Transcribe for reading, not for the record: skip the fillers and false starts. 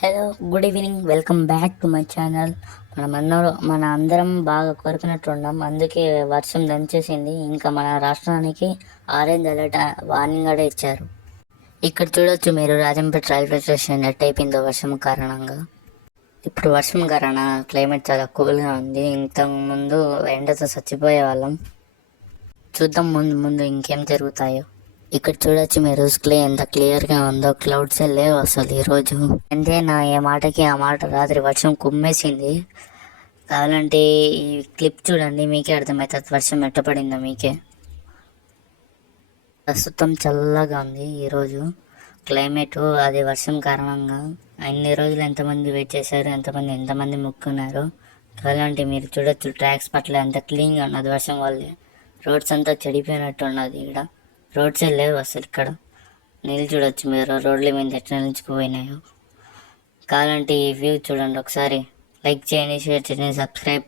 Hello, good evening. Welcome back to my channel. మన అందరం బాగా కోరుకున్నట్టున్నాం. అందుకే వర్షం దంచేసింది. ఇంకా మన రాష్ట్రానికి ఆరెంజ్ అలర్ట్ వార్నింగ్ కూడా ఇచ్చారు. ఇక్కడ చూడొచ్చు మీరు, రాజంపేట రైల్వే స్టేషన్ నెట్ అయిపోయిందో వర్షం కారణంగా. ఇప్పుడు వర్షం కారణ క్లైమేట్ చాలా కూల్గా ఉంది. ఇంతకు ముందు ఎండతో చచ్చిపోయే వాళ్ళం. చూద్దాం ముందు ముందు ఇంకేం జరుగుతాయో. ఇక్కడ చూడొచ్చు మీరు, స్కై ఎంత క్లియర్గా ఉందో. క్లౌడ్స్ లేవు అసలు ఈరోజు. అంతేనా, ఏ మాటకి ఆ మాట రాత్రి వర్షం కుమ్మేసింది. కావాలంటే ఈ క్లిప్ చూడండి, మీకే అర్థమవుతుంది వర్షం ఎట్టపడిందో మీకే. ప్రస్తుతం చల్లగా ఉంది ఈరోజు క్లైమేట్. అది వర్షం కారణంగా అన్ని రోజులు ఎంతమంది వెయిట్ చేశారు, ఎంతమంది మొక్కున్నారు. కావాలంటే మీరు చూడొచ్చు, ట్రాక్స్ పట్ల ఎంత క్లీన్గా ఉన్నది వర్షం వల్లే. రోడ్స్ అంతా చెడిపోయినట్టు ఉన్నది. ఇక్కడ రోడ్సే లేవు అసలు. ఇక్కడ నీళ్ళు చూడొచ్చు మీరు, రోడ్ల మీద ఎట్లా నిలిచిపోయినాయో. కావాలంటే ఈ వ్యూ చూడండి ఒకసారి. లైక్ చేయండి, షేర్ చేయండి, సబ్స్క్రైబ్.